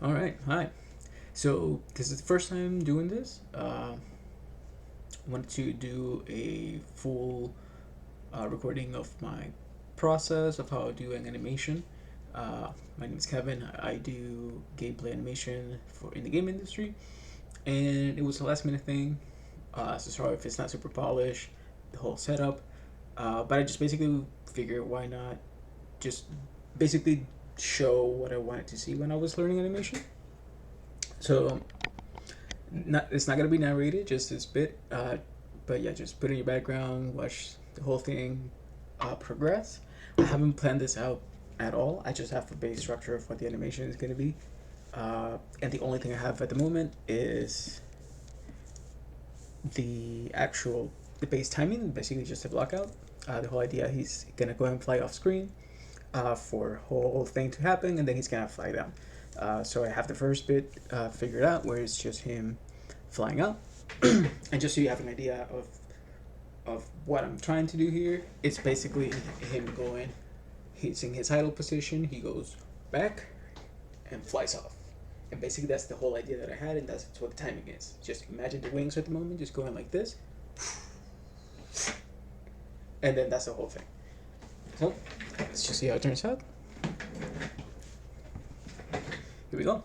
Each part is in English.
All right, hi. So this is the first time doing this. I wanted to do a full recording of my process of how I do an animation. My name is Kevin. I do gameplay animation for in the game industry, and it was a last minute thing. So sorry if it's not super polished, the whole setup. But I just basically figured why not just basically show what I wanted to see when I was learning animation. So it's not gonna be narrated, just this bit. But yeah, just put in your background, watch the whole thing progress. I haven't planned this out at all. I just have the base structure of what the animation is gonna be, and the only thing I have at the moment is the base timing, basically just a blockout. The whole idea, he's gonna go and fly off screen for whole thing to happen, and then he's gonna fly down. So I have the first bit figured out, where it's just him flying out, and just so you have an idea of what I'm trying to do here, it's basically him going. He's in his idle position. He goes back and flies off. And basically, that's the whole idea that I had, and that's what the timing is. Just imagine the wings at the moment, just going like this, and then that's the whole thing. So let's just see how it turns out. Here we go.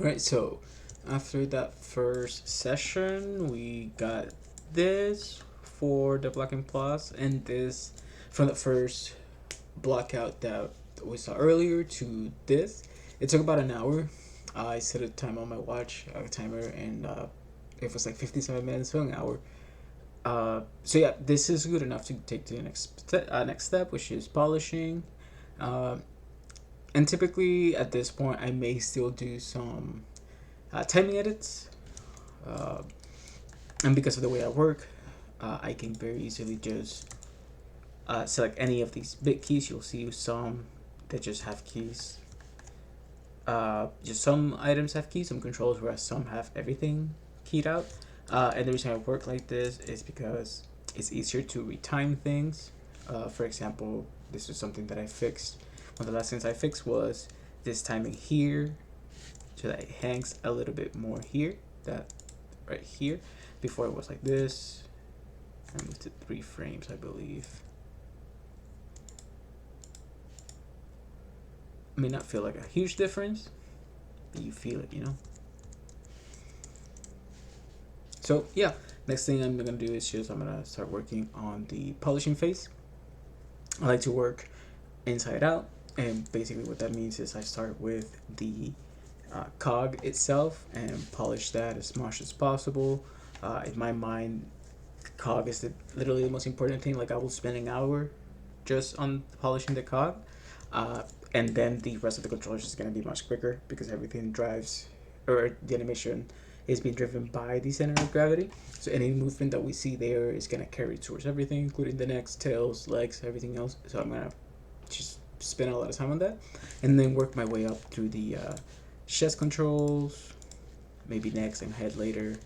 All right, so after that first session, we got this for the Black and Plus, and this from the first blockout that we saw earlier to this. It took about an hour. I set a time on my watch, a timer, and it was like 57 minutes, so an hour. So yeah, this is good enough to take to the next step, which is polishing. Uh, and typically at this point, I may still do some timing edits. Uh, and because of the way I work, I can very easily just select any of these bit keys. You'll see some that just have keys. Just some items have keys, some controls, whereas some have everything keyed out. And the reason I work like this is because it's easier to retime things. For example, this is something that I fixed. One of the last things I fixed was this timing here, so that it hangs a little bit more here, that right here. Before it was like this. I moved to 3 frames, I believe. It may not feel like a huge difference, but you feel it, you know? So yeah, next thing I'm gonna do is just I'm gonna start working on the polishing phase. I like to work inside out, and basically what that means is I start with the cog itself and polish that as much as possible. In my mind, cog is literally the most important thing. Like I will spend an hour just on polishing the cog, and then the rest of the controllers is going to be much quicker because everything drives, or the animation is being driven by the center of gravity. So any movement that we see there is going to carry towards everything, including the necks, tails, legs, everything else. So I'm going to just spend a lot of time on that, and then work my way up through the chest controls, maybe necks and head later,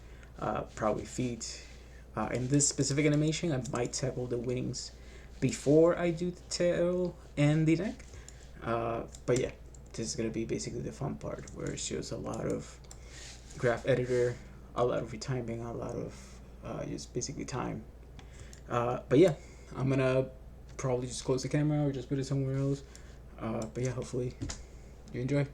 probably feet. In this specific animation, I might tackle the wings before I do the tail and the neck. But yeah, this is gonna be basically the fun part, where it shows a lot of graph editor, a lot of retiming, a lot of just basically time. But yeah, I'm gonna probably just close the camera or just put it somewhere else. But yeah, hopefully you enjoy.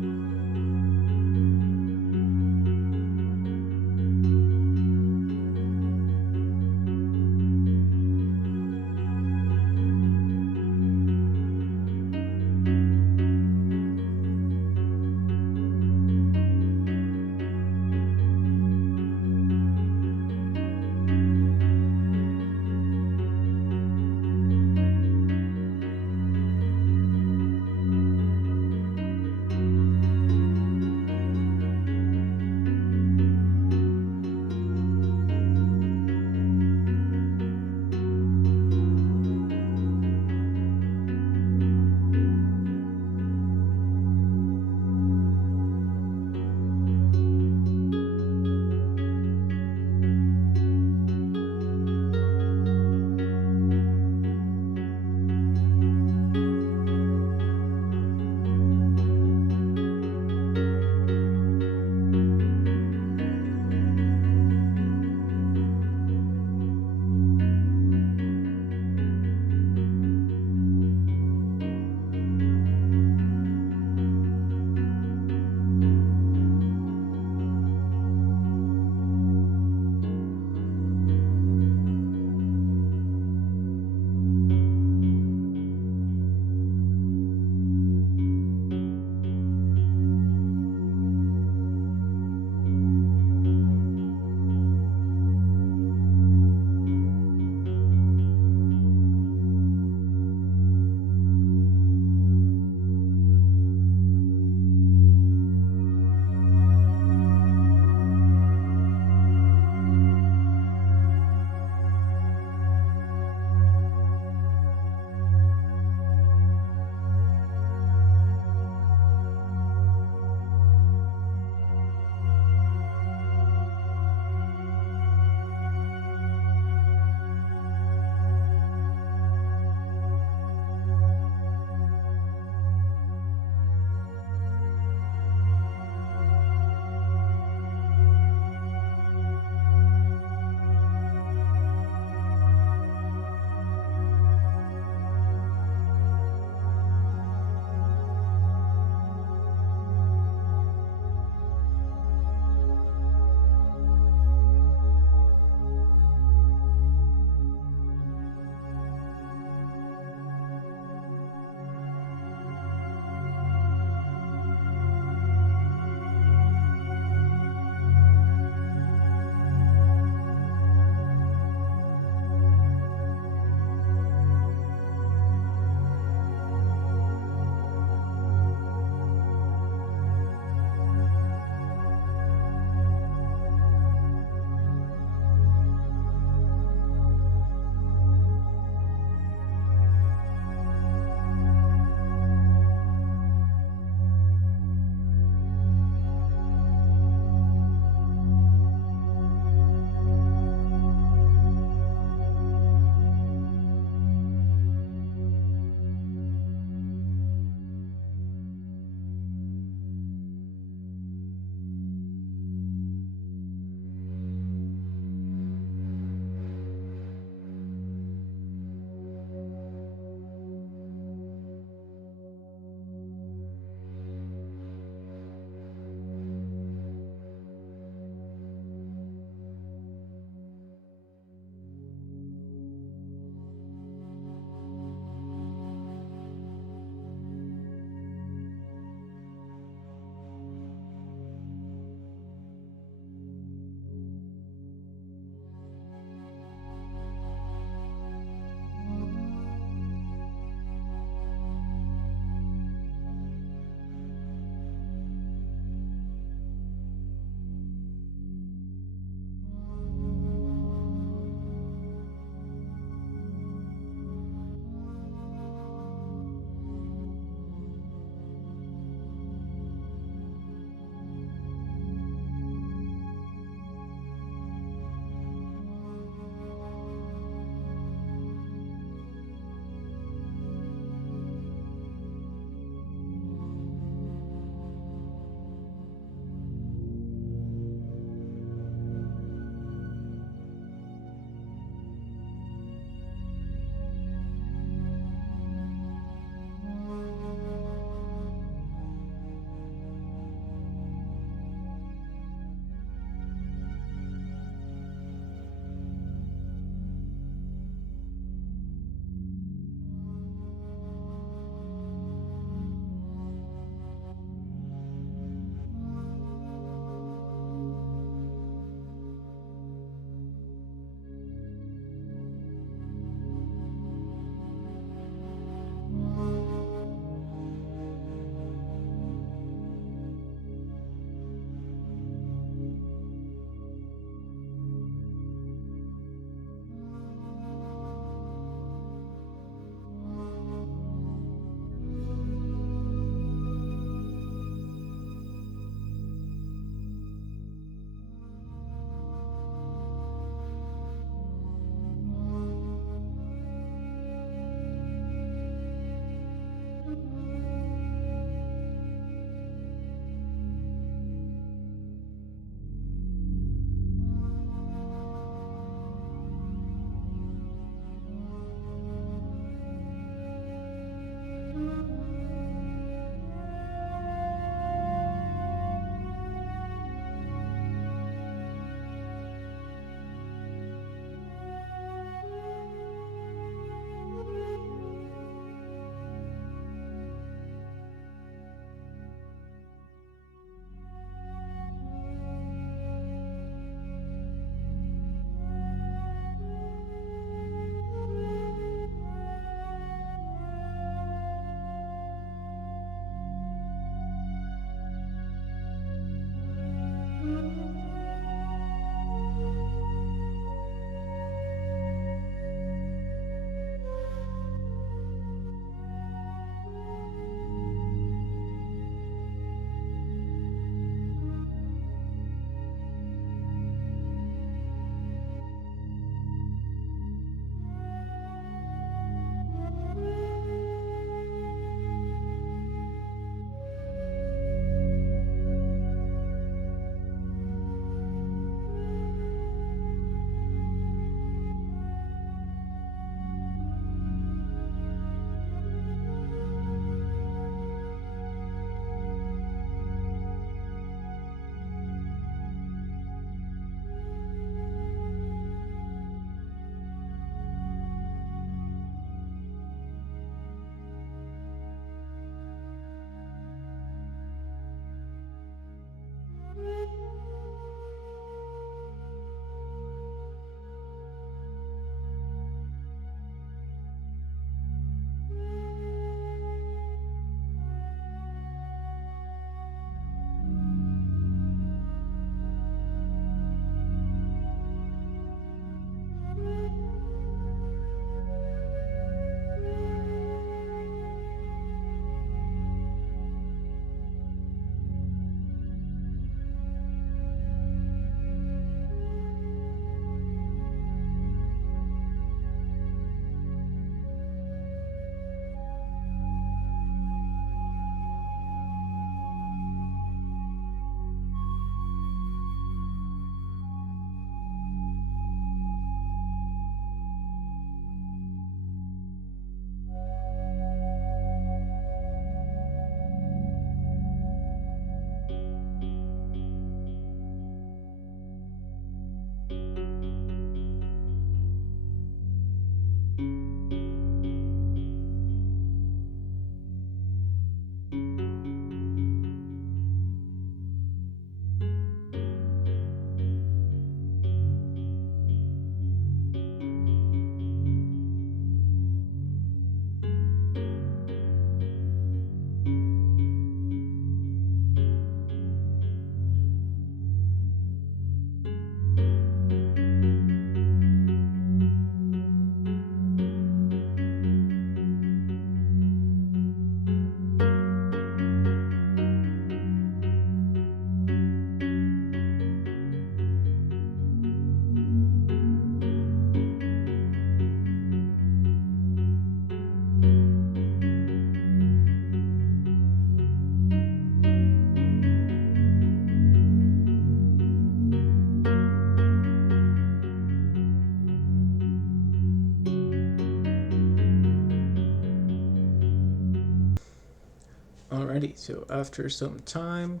Alrighty, so after some time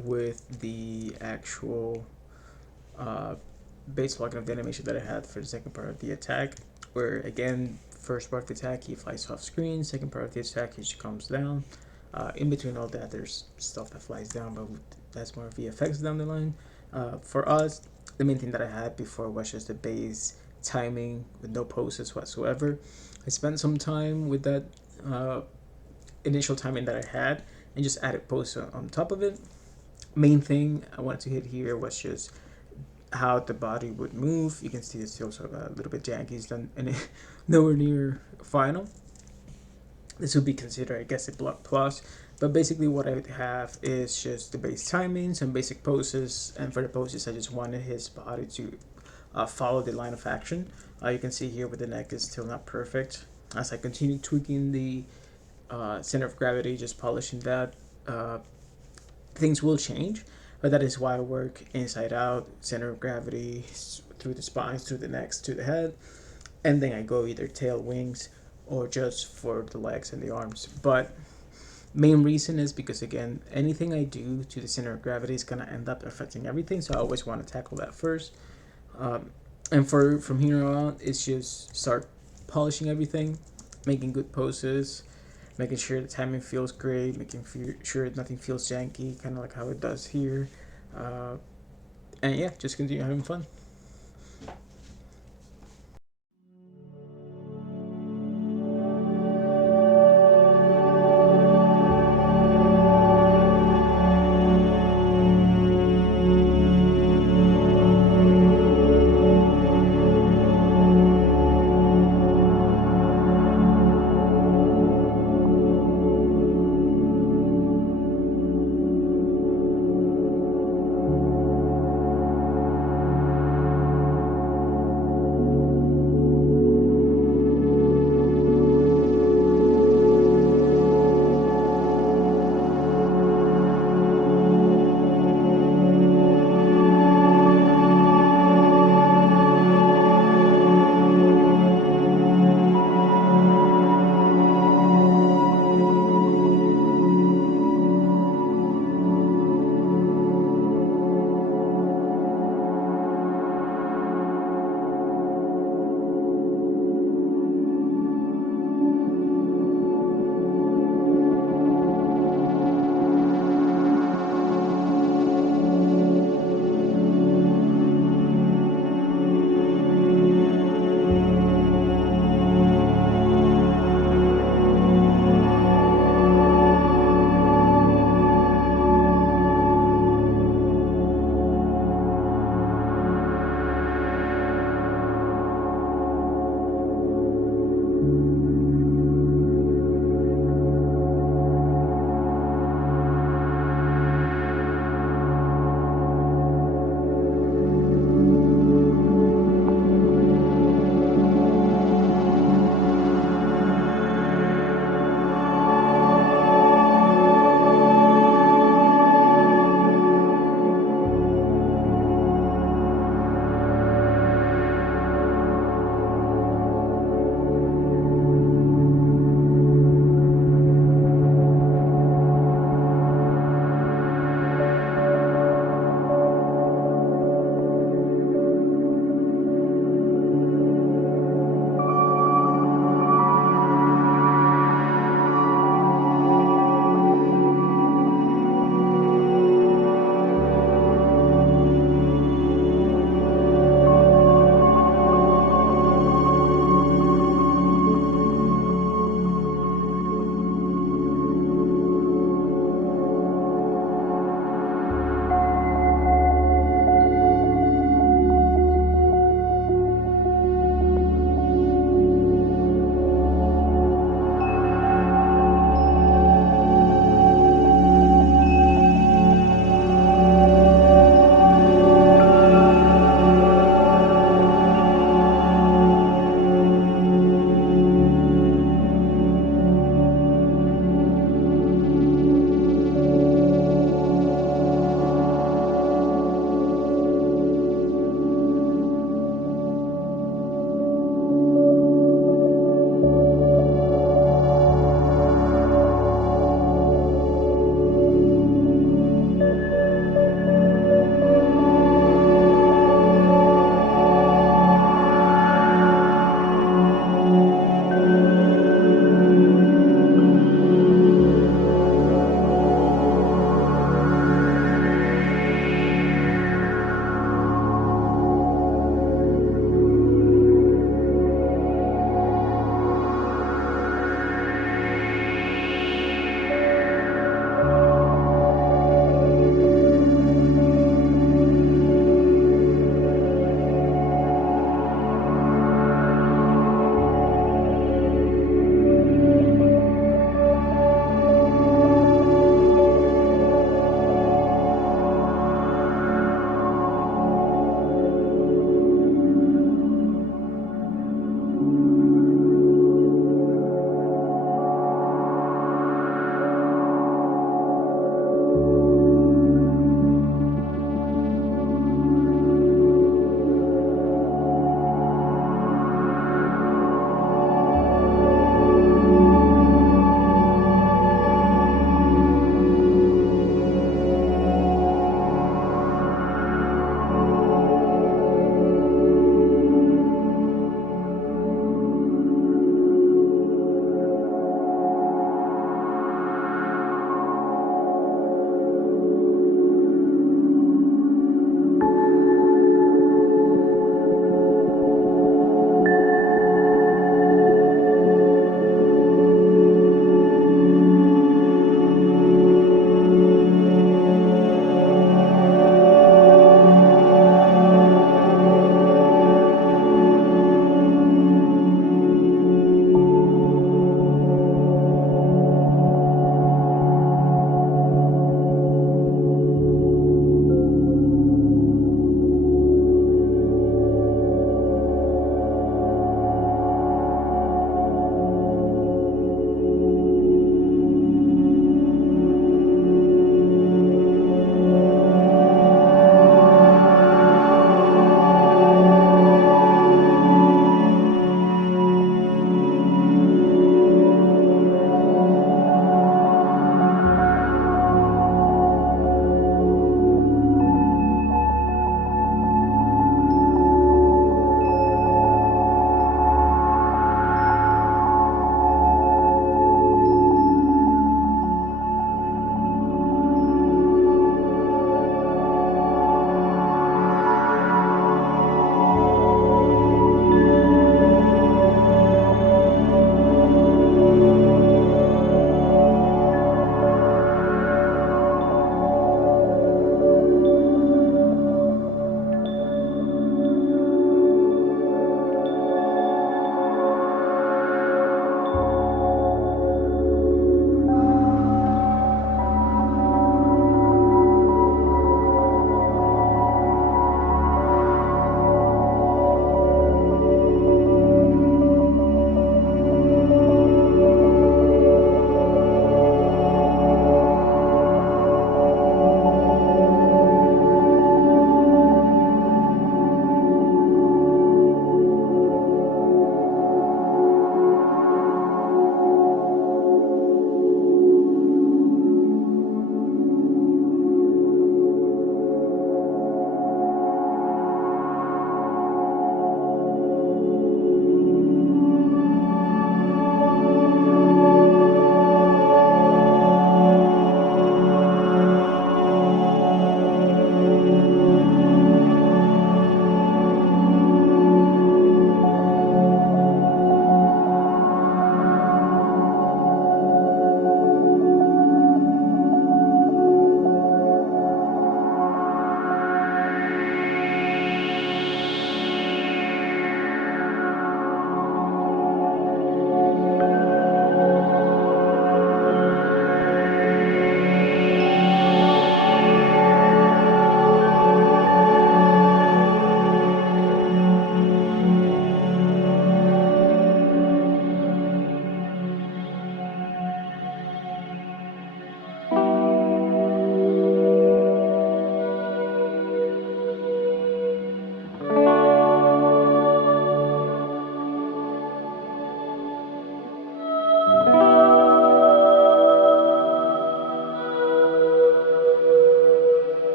with the actual uh, base blocking of the animation that I had for the second part of the attack, where again, first part of the attack he flies off screen, second part of the attack he just comes down. In between all that, there's stuff that flies down, but that's more VFX down the line. For us, the main thing that I had before was just the base timing with no poses whatsoever. I spent some time with that initial timing that I had and just added poses on top of it. Main thing I wanted to hit here was just how the body would move. You can see it's still sort of a little bit janky. It's done and nowhere near final. This would be considered, I guess, a block plus. But basically, what I would have is just the base timing, some basic poses, and for the poses, I just wanted his body to follow the line of action. You can see here with the neck is still not perfect. As I continue tweaking the center of gravity, just polishing that, things will change. But that is why I work inside out, center of gravity, through the spines, through the necks, to the head, and then I go either tail, wings, or just for the legs and the arms. But main reason is because, again, anything I do to the center of gravity is gonna end up affecting everything, so I always want to tackle that first. And from here on, it's just start polishing everything, making good poses, making sure the timing feels great, making sure nothing feels janky, kind of like how it does here. Uh, and yeah, just continue having fun.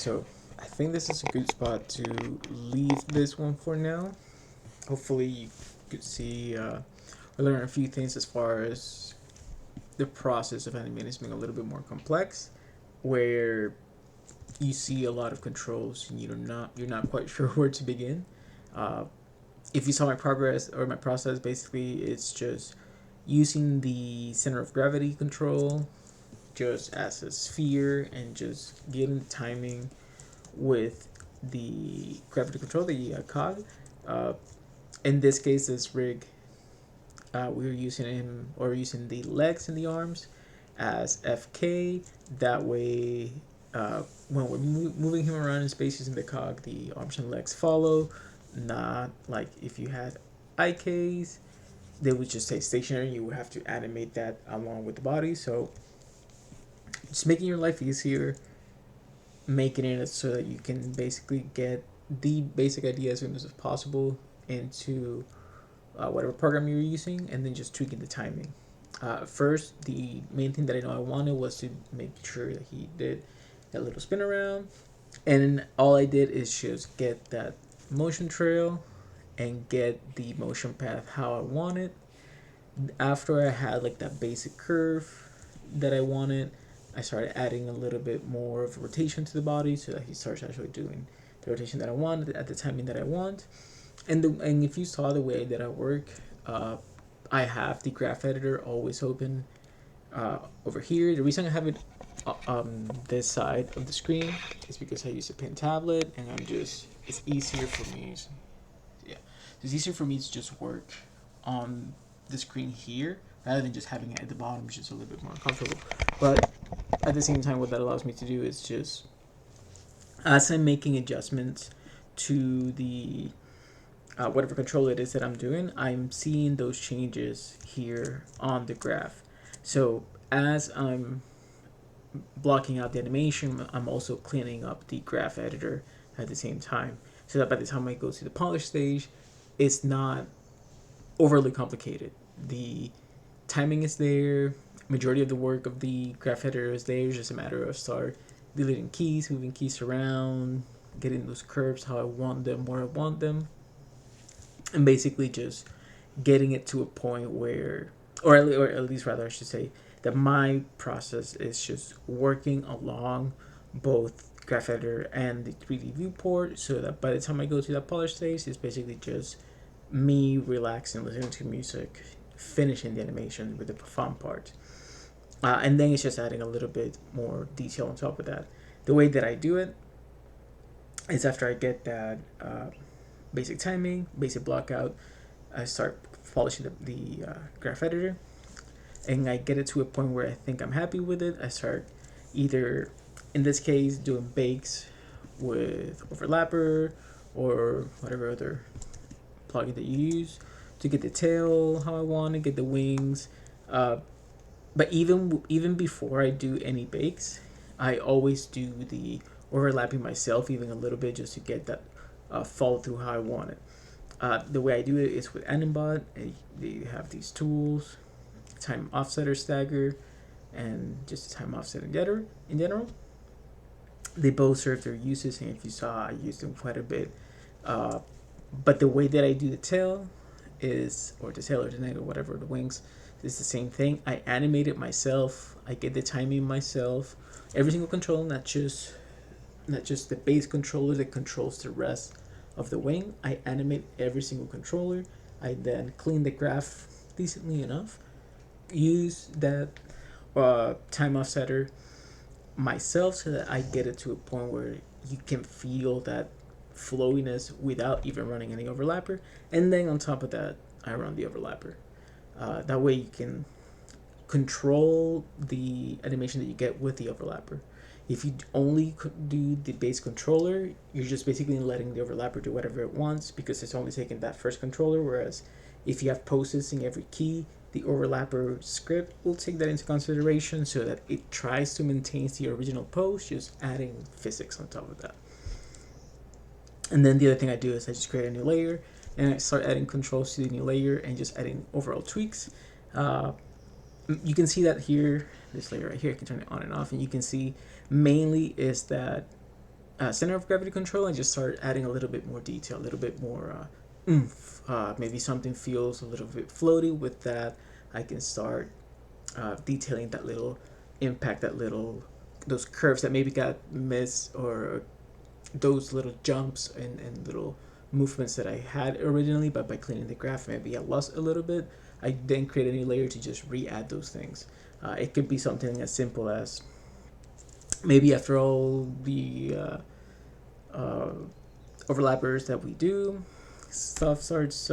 so I think this is a good spot to leave this one for now. Hopefully, you could see or learn a few things as far as the process of animating is being a little bit more complex, where you see a lot of controls and you're not quite sure where to begin. Uh, if you saw my progress or my process, basically it's just using the center of gravity control just as a sphere and just getting the timing with the gravity control, the cog. Uh, in this case, this rig, we were using the legs and the arms as FK. That way, when we're moving him around in space using the cog, the arms and legs follow. Not like if you had IKs, they would just stay stationary. You would have to animate that along with the body. So just making your life easier, making it so that you can basically get the basic idea as soon as possible into whatever program you're using, and then just tweaking the timing. First, the main thing that I know I wanted was to make sure that he did that little spin around, and all I did is just get that motion trail and get the motion path how I want it. After I had like that basic curve that I wanted, I started adding a little bit more of rotation to the body so that he starts actually doing the rotation that I want at the timing that I want. And if you saw the way that I work, I have the graph editor always open over here. The reason I have it this side of the screen is because I use a pen tablet, and it's easier for me. Yeah, it's easier for me to just work on the screen here rather than just having it at the bottom, which is a little bit more comfortable. But at the same time, what that allows me to do is just as I'm making adjustments to the whatever control it is that I'm doing, I'm seeing those changes here on the graph. So as I'm blocking out the animation, I'm also cleaning up the graph editor at the same time, so that by the time I go to the polish stage, it's not overly complicated. The timing is there, majority of the work of the graph editor is there. It's just a matter of start deleting keys, moving keys around, getting those curves how I want them, where I want them, and basically just getting it to a point where, or at least rather I should say, that my process is just working along both graph editor and the 3D viewport, so that by the time I go to that polish stage, it's basically just me relaxing, listening to music, finishing the animation with the fun part. And then it's just adding a little bit more detail on top of that. The way that I do it is after I get that basic timing, basic block out, I start polishing the graph editor, and I get it to a point where I think I'm happy with it. I start either, in this case, doing bakes with overlapper or whatever other plugin that you use to get the tail how I want to get the wings. But even before I do any bakes, I always do the overlapping myself even a little bit just to get that follow through how I want it. The way I do it is with Animbot. They have these tools, time offsetter, stagger, and just time offset in general. They both serve their uses, and if you saw, I used them quite a bit. But the way that I do the tail is, or the tail or the neck or whatever, the wings, is the same thing. I animate it myself. I get the timing myself. Every single control, not just the base controller that controls the rest of the wing. I animate every single controller. I then clean the graph decently enough. Use that time offsetter myself so that I get it to a point where you can feel that flowiness without even running any overlapper. And then on top of that, I run the overlapper. That way you can control the animation that you get with the overlapper. If you only do the base controller, you're just basically letting the overlapper do whatever it wants because it's only taking that first controller. Whereas if you have processing every key, the overlapper script will take that into consideration so that it tries to maintain the original pose, just adding physics on top of that. And then the other thing I do is I just create a new layer and I start adding controls to the new layer and just adding overall tweaks. You can see that here, this layer right here, I can turn it on and off, and you can see mainly is that center of gravity control and just start adding a little bit more detail, a little bit more oomph. Maybe something feels a little bit floaty. With that, I can start detailing that little impact, that little those curves that maybe got missed, or those little jumps and little movements that I had originally, but by cleaning the graph, maybe I lost a little bit. I then create a new layer to just re-add those things. It could be something as simple as maybe after all the uh, overlappers that we do, stuff starts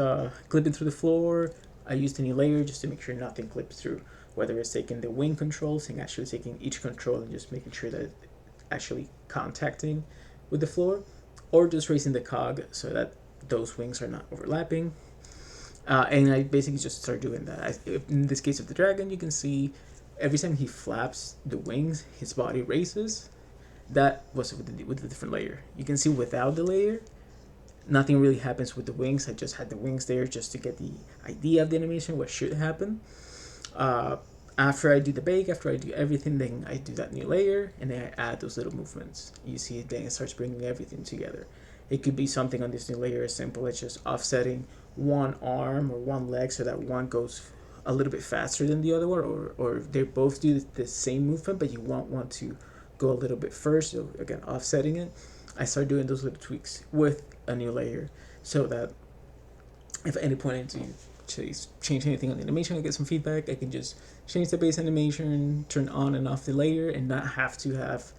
clipping through the floor. I used a new layer just to make sure nothing clips through, whether it's taking the wing controls and actually taking each control and just making sure that it's actually contacting with the floor, or just raising the cog so that those wings are not overlapping. And I basically just start doing that. In this case of the dragon, you can see every time he flaps the wings, his body raises. That was with the different layer. You can see without the layer, nothing really happens with the wings. I just had the wings there just to get the idea of the animation, what should happen. Uh, After I do the bake, after I do everything, then I do that new layer, and then I add those little movements. You see, then it starts bringing everything together. It could be something on this new layer as simple as just offsetting one arm or one leg so that one goes a little bit faster than the other one, or they both do the same movement, but you want to go a little bit first. So again, offsetting it. I start doing those little tweaks with a new layer so that if at any point I need to change anything on the animation, I get some feedback, I can just change the base animation, turn on and off the layer, and not have to have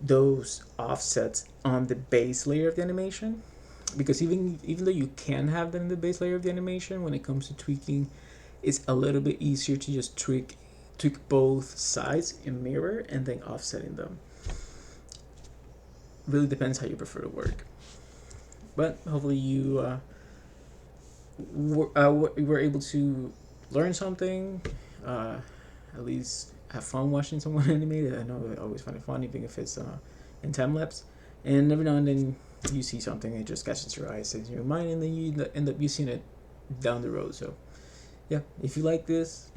those offsets on the base layer of the animation. Because even though you can have them in the base layer of the animation, when it comes to tweaking, it's a little bit easier to just tweak both sides in mirror and then offsetting them. Really depends how you prefer to work. But hopefully you were able to learn something, at least have fun watching someone animate it. I know I always find it fun, even if it's in Timelapse. And every now and then you see something, it just catches your eye, stays in your mind, and then you end up using it down the road. So yeah, if you like this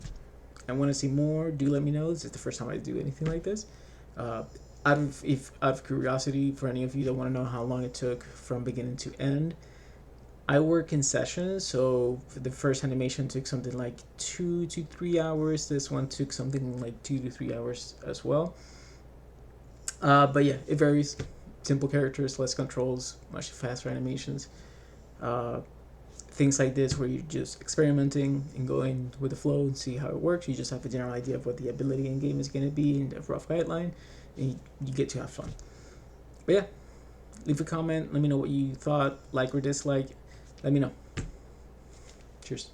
and want to see more, do let me know. This is the first time I do anything like this. Out of curiosity, for any of you that want to know how long it took from beginning to end, I work in sessions, so the first animation took something like 2 to 3 hours. This one took something like 2 to 3 hours as well. But yeah, it varies. Simple characters, less controls, much faster animations. Things like this where you're just experimenting and going with the flow and see how it works. You just have a general idea of what the ability in game is going to be and a rough guideline, and you get to have fun. But yeah, leave a comment. Let me know what you thought, like or dislike. Let me know. Cheers.